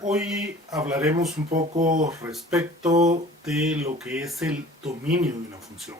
Hoy hablaremos un poco respecto de lo que es el dominio de una función.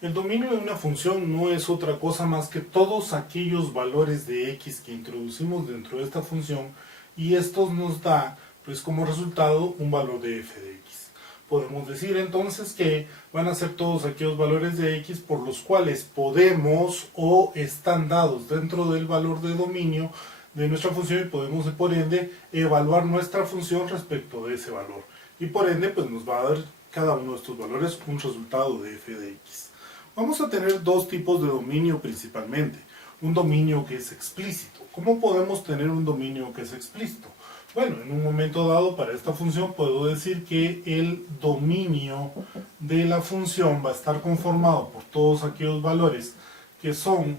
El dominio de una función no es otra cosa más que todos aquellos valores de x que introducimos dentro de esta función y estos nos da pues como resultado un valor de f de x. Podemos decir entonces que van a ser todos aquellos valores de x por los cuales podemos o están dados dentro del valor de dominio de nuestra función y podemos por ende evaluar nuestra función respecto de ese valor y por ende pues nos va a dar cada uno de estos valores un resultado de f de x. Vamos a tener dos tipos de dominio principalmente, un dominio que es explícito. ¿Cómo podemos tener un dominio que es explícito? Bueno, en un momento dado para esta función puedo decir que el dominio de la función va a estar conformado por todos aquellos valores que son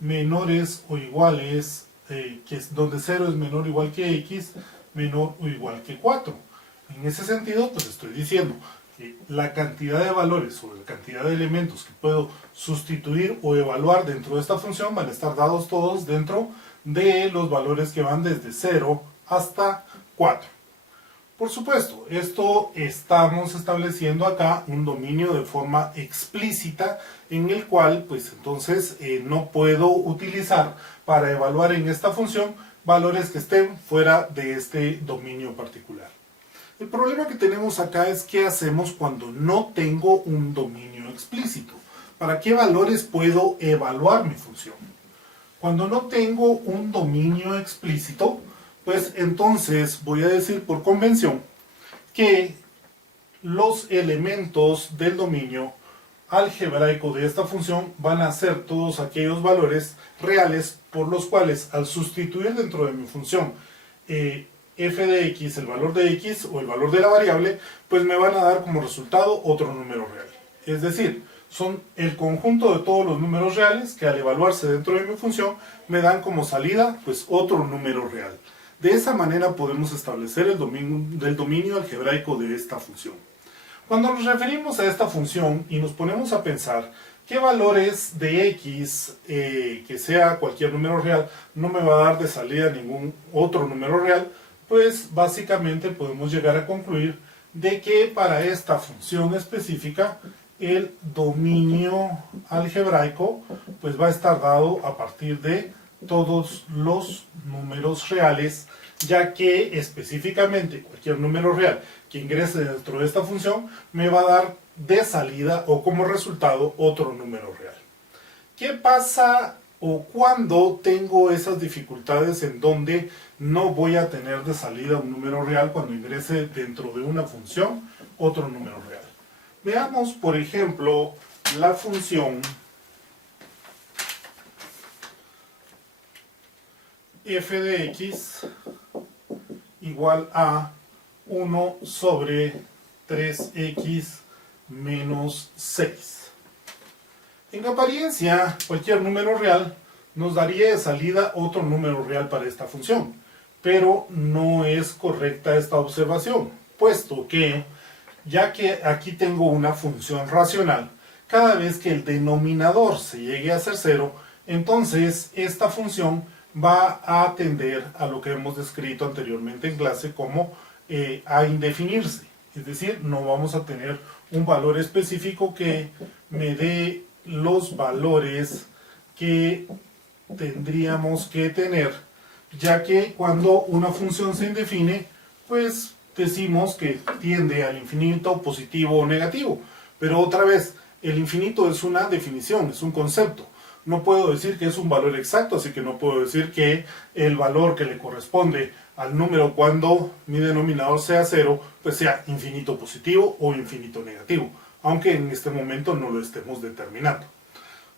menores o iguales que es donde 0 es menor o igual que x, menor o igual que 4. En ese sentido, pues estoy diciendo que la cantidad de valores o la cantidad de elementos que puedo sustituir o evaluar dentro de esta función van a estar dados todos dentro de los valores que van desde 0 hasta 4. Por supuesto, esto estamos estableciendo acá un dominio de forma explícita en el cual pues entonces no puedo utilizar para evaluar en esta función valores que estén fuera de este dominio particular. El problema que tenemos acá es qué hacemos cuando no tengo un dominio explícito. ¿Para qué valores puedo evaluar mi función? Cuando no tengo un dominio explícito, pues entonces voy a decir por convención que los elementos del dominio algebraico de esta función van a ser todos aquellos valores reales por los cuales al sustituir dentro de mi función f de x, el valor de x o el valor de la variable, pues me van a dar como resultado otro número real. Es decir, son el conjunto de todos los números reales que al evaluarse dentro de mi función me dan como salida pues otro número real. De esa manera podemos establecer el dominio algebraico de esta función. Cuando nos referimos a esta función y nos ponemos a pensar qué valores de x, que sea cualquier número real, no me va a dar de salida ningún otro número real, pues básicamente podemos llegar a concluir de que para esta función específica el dominio algebraico pues va a estar dado a partir de todos los números reales, ya que específicamente cualquier número real que ingrese dentro de esta función me va a dar de salida o como resultado otro número real. ¿Qué pasa o cuando tengo esas dificultades en donde no voy a tener de salida un número real cuando ingrese dentro de una función otro número real? Veamos, por ejemplo, la función f de x igual a 1 sobre 3x menos 6. En apariencia, cualquier número real nos daría de salida otro número real para esta función, pero no es correcta esta observación, puesto que, ya que aquí tengo una función racional, cada vez que el denominador se llegue a ser 0, entonces esta función va a tender a lo que hemos descrito anteriormente en clase como a indefinirse. Es decir, no vamos a tener un valor específico que me dé los valores que tendríamos que tener, ya que cuando una función se indefine, pues decimos que tiende al infinito, positivo o negativo. Pero otra vez, el infinito es una definición, es un concepto. No puedo decir que es un valor exacto, así que no puedo decir que el valor que le corresponde al número cuando mi denominador sea 0, pues sea infinito positivo o infinito negativo, aunque en este momento no lo estemos determinando.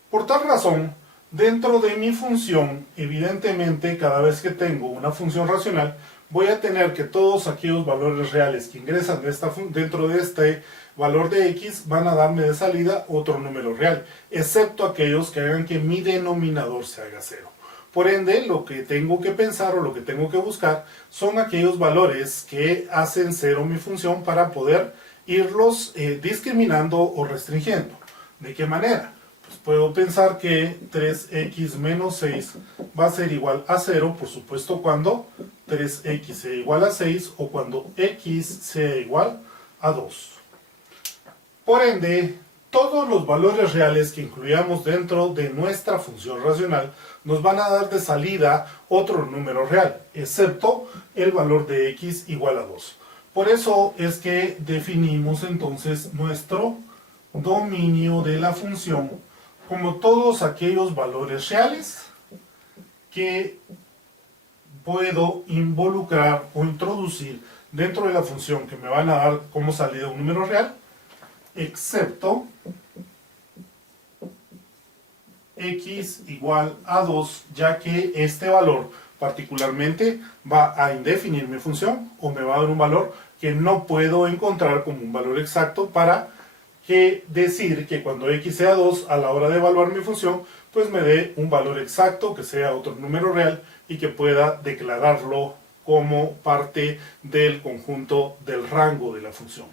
Por tal razón, dentro de mi función, evidentemente, cada vez que tengo una función racional, voy a tener que todos aquellos valores reales que ingresan dentro de este valor de x van a darme de salida otro número real, excepto aquellos que hagan que mi denominador se haga 0. Por ende, lo que tengo que pensar o lo que tengo que buscar son aquellos valores que hacen 0 mi función para poder irlos discriminando o restringiendo. ¿De qué manera? Pues puedo pensar que 3x menos 6 va a ser igual a 0, por supuesto, cuando 3x sea igual a 6 o cuando x sea igual a 2. Por ende, todos los valores reales que incluyamos dentro de nuestra función racional nos van a dar de salida otro número real, excepto el valor de x igual a 2. Por eso es que definimos entonces nuestro dominio de la función como todos aquellos valores reales que puedo involucrar o introducir dentro de la función que me van a dar como salida un número real, excepto x igual a 2, ya que este valor particularmente va a indefinir mi función o me va a dar un valor que no puedo encontrar como un valor exacto para decir que cuando x sea 2 a la hora de evaluar mi función, pues me dé un valor exacto que sea otro número real y que pueda declararlo como parte del conjunto del rango de la función.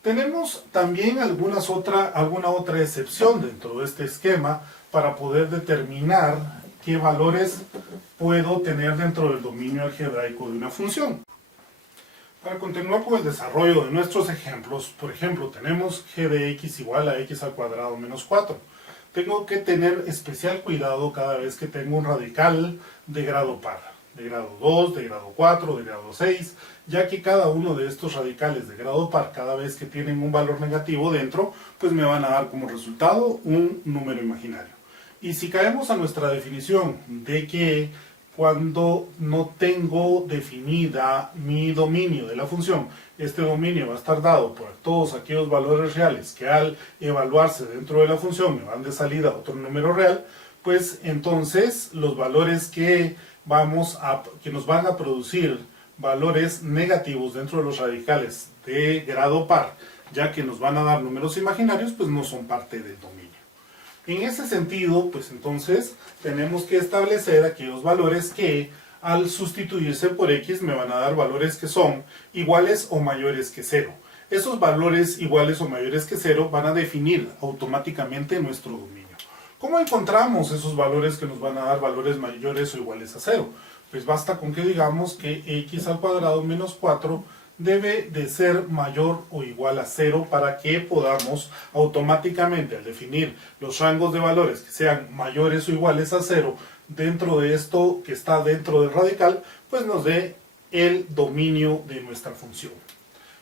Tenemos también alguna otra excepción dentro de este esquema para poder determinar qué valores puedo tener dentro del dominio algebraico de una función. Para continuar con el desarrollo de nuestros ejemplos, por ejemplo, tenemos g de x igual a x al cuadrado menos 4. Tengo que tener especial cuidado cada vez que tengo un radical de grado par, de grado 2, de grado 4, de grado 6, ya que cada uno de estos radicales de grado par, cada vez que tienen un valor negativo dentro, pues me van a dar como resultado un número imaginario. Y si caemos a nuestra definición de que cuando no tengo definida mi dominio de la función, este dominio va a estar dado por todos aquellos valores reales que al evaluarse dentro de la función me van de salida a otro número real, pues entonces los valores que nos van a producir valores negativos dentro de los radicales de grado par, ya que nos van a dar números imaginarios, pues no son parte del dominio. En ese sentido, pues entonces tenemos que establecer aquellos valores que al sustituirse por x me van a dar valores que son iguales o mayores que 0. Esos valores iguales o mayores que 0 van a definir automáticamente nuestro dominio. ¿Cómo encontramos esos valores que nos van a dar valores mayores o iguales a 0? Pues basta con que digamos que x al cuadrado menos 4 debe de ser mayor o igual a 0 para que podamos automáticamente, al definir los rangos de valores que sean mayores o iguales a 0 dentro de esto que está dentro del radical, pues nos dé el dominio de nuestra función.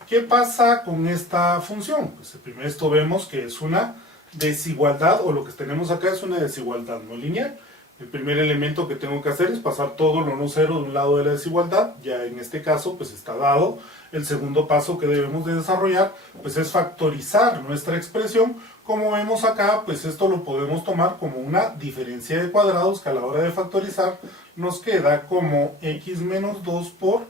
¿Qué pasa con esta función? Pues primero esto vemos que es una desigualdad, o lo que tenemos acá es una desigualdad no lineal. El primer elemento que tengo que hacer es pasar todo lo no cero de un lado de la desigualdad, ya en este caso pues está dado. El segundo paso que debemos de desarrollar pues es factorizar nuestra expresión. Como vemos acá, pues esto lo podemos tomar como una diferencia de cuadrados que a la hora de factorizar nos queda como x menos 2 por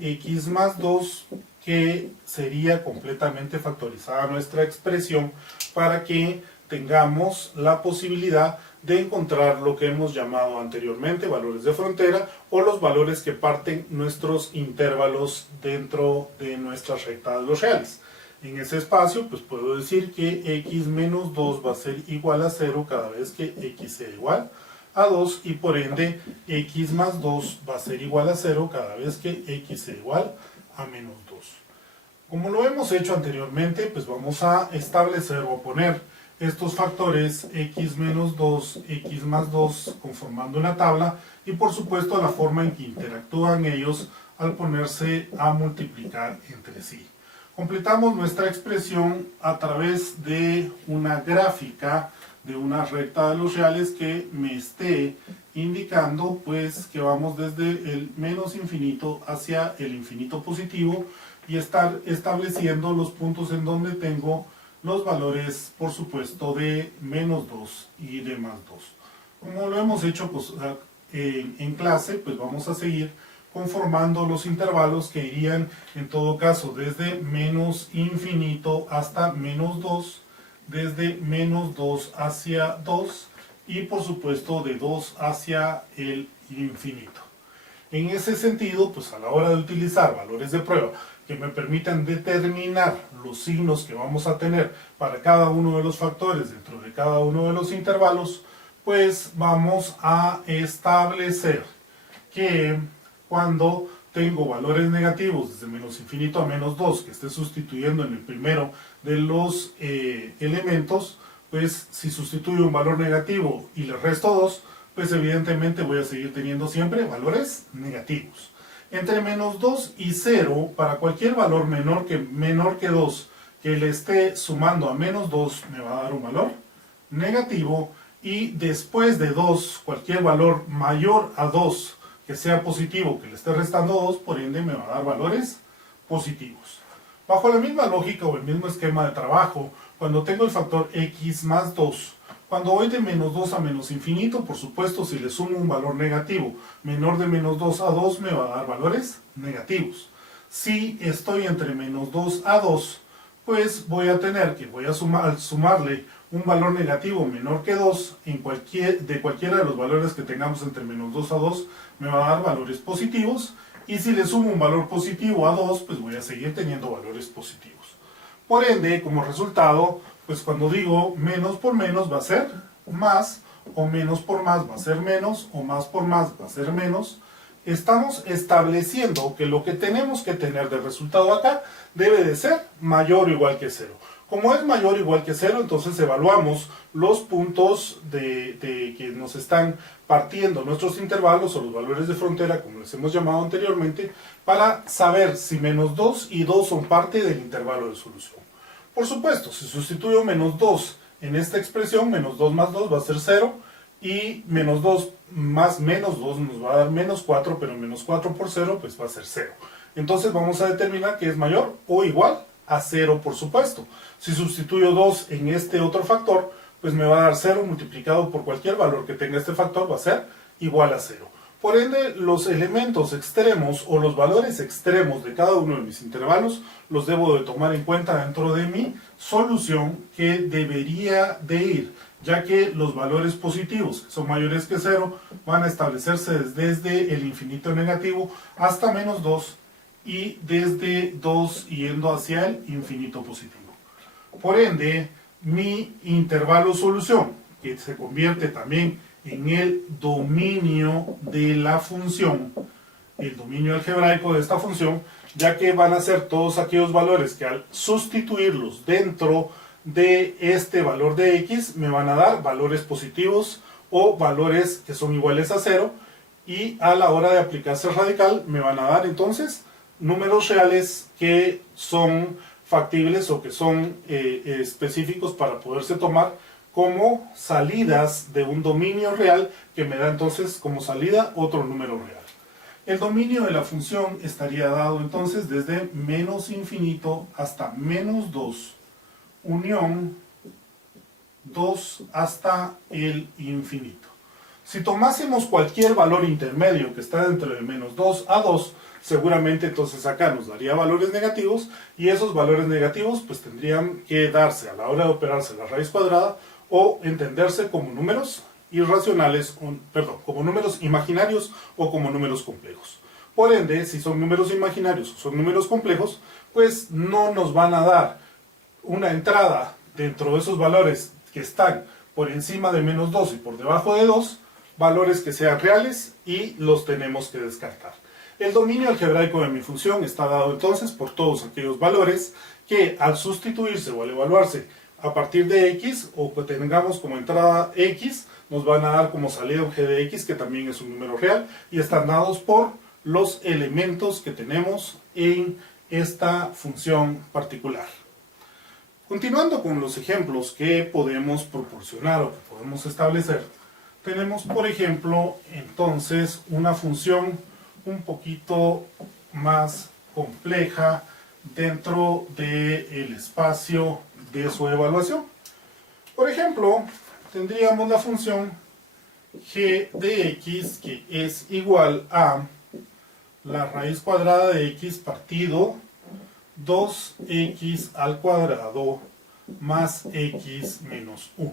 x más 2, que sería completamente factorizada nuestra expresión para que tengamos la posibilidad de encontrar lo que hemos llamado anteriormente valores de frontera o los valores que parten nuestros intervalos dentro de nuestra recta de los reales. En ese espacio pues puedo decir que x menos 2 va a ser igual a 0 cada vez que x sea igual a 2 y por ende x más 2 va a ser igual a 0 cada vez que x sea igual a menos 2. Como lo hemos hecho anteriormente, pues vamos a establecer o a poner estos factores x menos 2, x más 2 conformando una tabla y por supuesto la forma en que interactúan ellos al ponerse a multiplicar entre sí. Completamos nuestra expresión a través de una gráfica de una recta de los reales que me esté indicando pues que vamos desde el menos infinito hacia el infinito positivo y estar estableciendo los puntos en donde tengo los valores, por supuesto, de menos 2 y de más 2. Como lo hemos hecho pues, en clase, pues vamos a seguir conformando los intervalos que irían, en todo caso, desde menos infinito hasta menos 2, desde menos 2 hacia 2 y, por supuesto, de 2 hacia el infinito. En ese sentido, pues a la hora de utilizar valores de prueba que me permitan determinar los signos que vamos a tener para cada uno de los factores dentro de cada uno de los intervalos, pues vamos a establecer que cuando tengo valores negativos desde menos infinito a menos 2 que esté sustituyendo en el primero de los elementos, pues si sustituyo un valor negativo y le resto 2, pues evidentemente voy a seguir teniendo siempre valores negativos. Entre menos 2 y 0, para cualquier valor menor que 2 que le esté sumando a menos 2, me va a dar un valor negativo. Y después de 2, cualquier valor mayor a 2 que sea positivo, que le esté restando 2, por ende me va a dar valores positivos. Bajo la misma lógica o el mismo esquema de trabajo, cuando tengo el factor x más 2, cuando voy de menos 2 a menos infinito, por supuesto, si le sumo un valor negativo menor de menos 2 a 2, me va a dar valores negativos. Si estoy entre menos 2 a 2, pues voy a tener que, al sumarle un valor negativo menor que 2 de cualquiera de los valores que tengamos entre menos 2 a 2, me va a dar valores positivos. Y si le sumo un valor positivo a 2, pues voy a seguir teniendo valores positivos. Por ende, como resultado, pues cuando digo menos por menos va a ser más, o menos por más va a ser menos, o más por más va a ser menos. Estamos estableciendo que lo que tenemos que tener de resultado acá debe de ser mayor o igual que 0. Como es mayor o igual que 0, entonces evaluamos los puntos que nos están partiendo nuestros intervalos o los valores de frontera, como les hemos llamado anteriormente, para saber si menos 2 y 2 son parte del intervalo de solución. Por supuesto, si sustituyo menos 2 en esta expresión, menos 2 más 2 va a ser 0, y menos 2 más menos 2 nos va a dar menos 4, pero menos 4 por 0 pues va a ser 0. Entonces vamos a determinar que es mayor o igual a 0, por supuesto. Si sustituyo 2 en este otro factor, pues me va a dar 0 multiplicado por cualquier valor que tenga este factor, va a ser igual a 0. Por ende, los elementos extremos o los valores extremos de cada uno de mis intervalos los debo de tomar en cuenta dentro de mi solución que debería de ir, ya que los valores positivos, que son mayores que 0, van a establecerse desde el infinito negativo hasta menos 2 y desde 2 yendo hacia el infinito positivo. Por ende, mi intervalo solución, que se convierte también en el dominio de la función, el dominio algebraico de esta función, ya que van a ser todos aquellos valores que al sustituirlos dentro de este valor de x me van a dar valores positivos o valores que son iguales a 0, y a la hora de aplicarse el radical me van a dar entonces números reales que son factibles o que son específicos para poderse tomar como salidas de un dominio real, que me da entonces como salida otro número real. El dominio de la función estaría dado entonces desde menos infinito hasta menos 2, unión 2 hasta el infinito. Si tomásemos cualquier valor intermedio que está entre de menos 2 a 2, seguramente entonces acá nos daría valores negativos, y esos valores negativos pues tendrían que darse a la hora de operarse la raíz cuadrada o entenderse como números irracionales, como números imaginarios o como números complejos. Por ende, si son números imaginarios o son números complejos, pues no nos van a dar una entrada dentro de esos valores que están por encima de menos 2 y por debajo de 2, valores que sean reales, y los tenemos que descartar. El dominio algebraico de mi función está dado entonces por todos aquellos valores que al sustituirse o al evaluarse a partir de x, o que tengamos como entrada x, nos van a dar como salida un g de x, que también es un número real, y están dados por los elementos que tenemos en esta función particular. Continuando con los ejemplos que podemos proporcionar o que podemos establecer, tenemos por ejemplo entonces una función un poquito más compleja dentro del espacio de su evaluación. Por ejemplo, tendríamos la función g de x, que es igual a la raíz cuadrada de x partido 2x al cuadrado más x menos 1.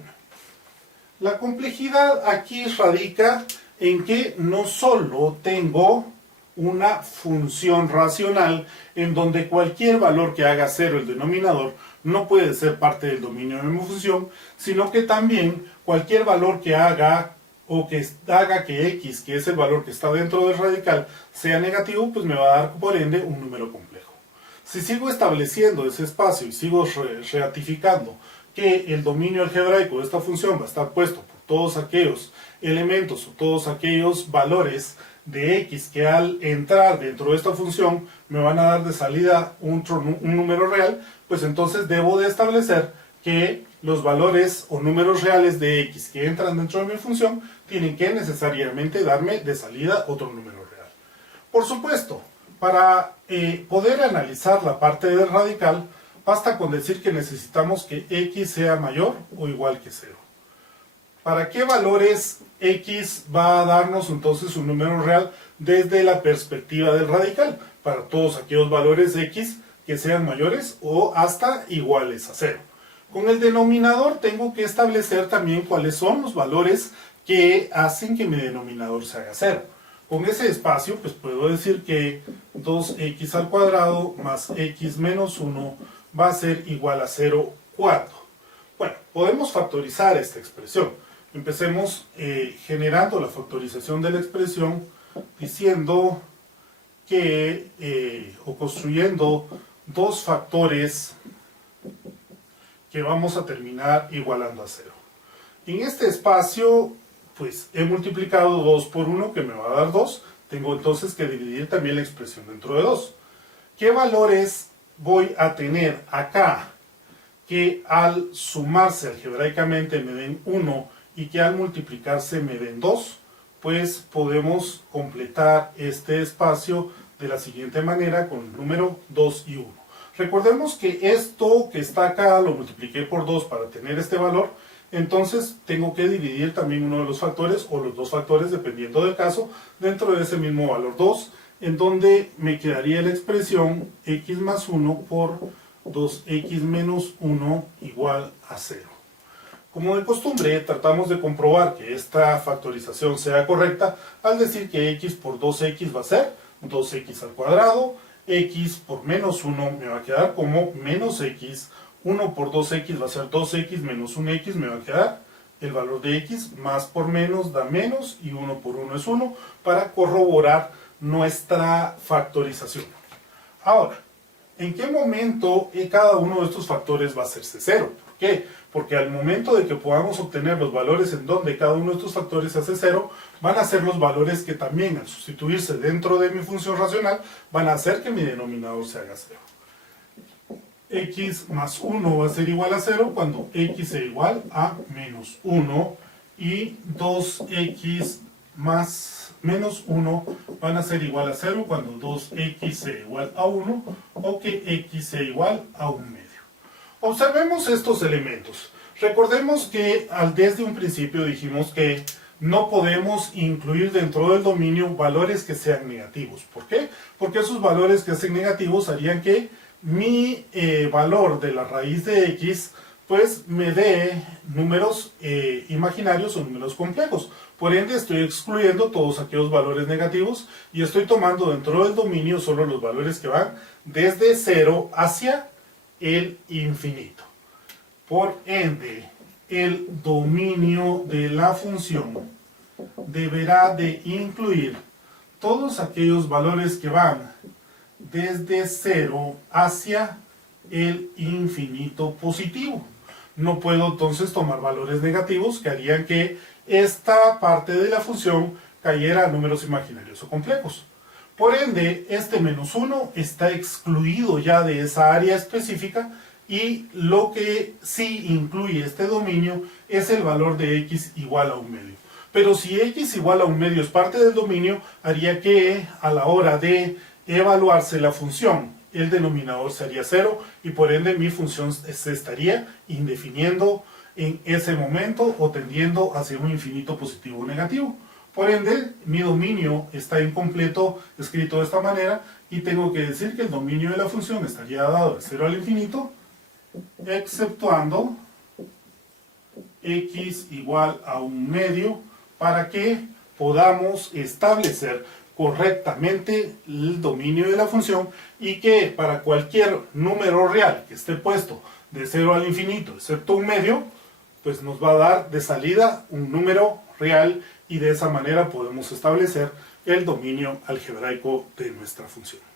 La complejidad aquí radica en que no solo tengo una función racional en donde cualquier valor que haga 0 el denominador no puede ser parte del dominio de mi función, sino que también cualquier valor que haga o que haga que x, que es el valor que está dentro del radical, sea negativo, pues me va a dar por ende un número complejo. Si sigo estableciendo ese espacio y sigo ratificando que el dominio algebraico de esta función va a estar puesto por todos aquellos elementos o todos aquellos valores de x que al entrar dentro de esta función me van a dar de salida un número real, pues entonces debo de establecer que los valores o números reales de x que entran dentro de mi función tienen que necesariamente darme de salida otro número real. Por supuesto, para poder analizar la parte del radical, basta con decir que necesitamos que x sea mayor o igual que 0. ¿Para qué valores x va a darnos entonces un número real desde la perspectiva del radical? Para todos aquellos valores x que sean mayores o hasta iguales a 0. Con el denominador tengo que establecer también cuáles son los valores que hacen que mi denominador se haga 0. Con ese espacio pues puedo decir que 2x al cuadrado más x menos 1 va a ser igual a 0 cuarto. Bueno, podemos factorizar esta expresión. Empecemos generando la factorización de la expresión diciendo que, o construyendo dos factores que vamos a terminar igualando a 0. En este espacio, pues he multiplicado 2 por 1 que me va a dar 2. Tengo entonces que dividir también la expresión dentro de 2. ¿Qué valores voy a tener acá que al sumarse algebraicamente me den 1 y que al multiplicarse me den 2? Pues podemos completar este espacio de la siguiente manera con el número 2 y 1. Recordemos que esto que está acá lo multipliqué por 2 para tener este valor, entonces tengo que dividir también uno de los factores o los dos factores dependiendo del caso dentro de ese mismo valor 2, en donde me quedaría la expresión x más 1 por 2x menos 1 igual a 0. Como de costumbre, tratamos de comprobar que esta factorización sea correcta al decir que x por 2x va a ser 2x al cuadrado, x por menos 1 me va a quedar como menos x, 1 por 2x va a ser 2x menos 1x, me va a quedar el valor de x, más por menos da menos y 1 por 1 es 1, para corroborar nuestra factorización. Ahora, ¿en qué momento cada uno de estos factores va a hacerse 0? ¿Por qué? Porque al momento de que podamos obtener los valores en donde cada uno de estos factores se hace 0, van a ser los valores que también al sustituirse dentro de mi función racional van a hacer que mi denominador se haga 0. X más 1 va a ser igual a 0 cuando x sea igual a menos 1 y 2x más menos 1 van a ser igual a 0 cuando 2x sea igual a 1 o que x sea igual a 1 medio. Observemos estos elementos. Recordemos que desde un principio dijimos que no podemos incluir dentro del dominio valores que sean negativos. ¿Por qué? Porque esos valores que sean negativos harían que mi valor de la raíz de x pues me dé números imaginarios o números complejos. Por ende estoy excluyendo todos aquellos valores negativos y estoy tomando dentro del dominio solo los valores que van desde 0 hacia el infinito. Por ende, el dominio de la función deberá de incluir todos aquellos valores que van desde 0 hacia el infinito positivo. No puedo entonces tomar valores negativos que harían que esta parte de la función cayera a números imaginarios o complejos. Por ende, este menos 1 está excluido ya de esa área específica y lo que sí incluye este dominio es el valor de x igual a 1 medio. Pero si x igual a 1 medio es parte del dominio, haría que a la hora de evaluarse la función, el denominador sería 0 y por ende mi función se estaría indefiniendo en ese momento o tendiendo hacia un infinito positivo o negativo. Por ende, mi dominio está incompleto escrito de esta manera y tengo que decir que el dominio de la función estaría dado de 0 al infinito, exceptuando x igual a 1 medio para que podamos establecer correctamente el dominio de la función y que para cualquier número real que esté puesto de 0 al infinito, excepto 1 medio, pues nos va a dar de salida un número real y de esa manera podemos establecer el dominio algebraico de nuestra función.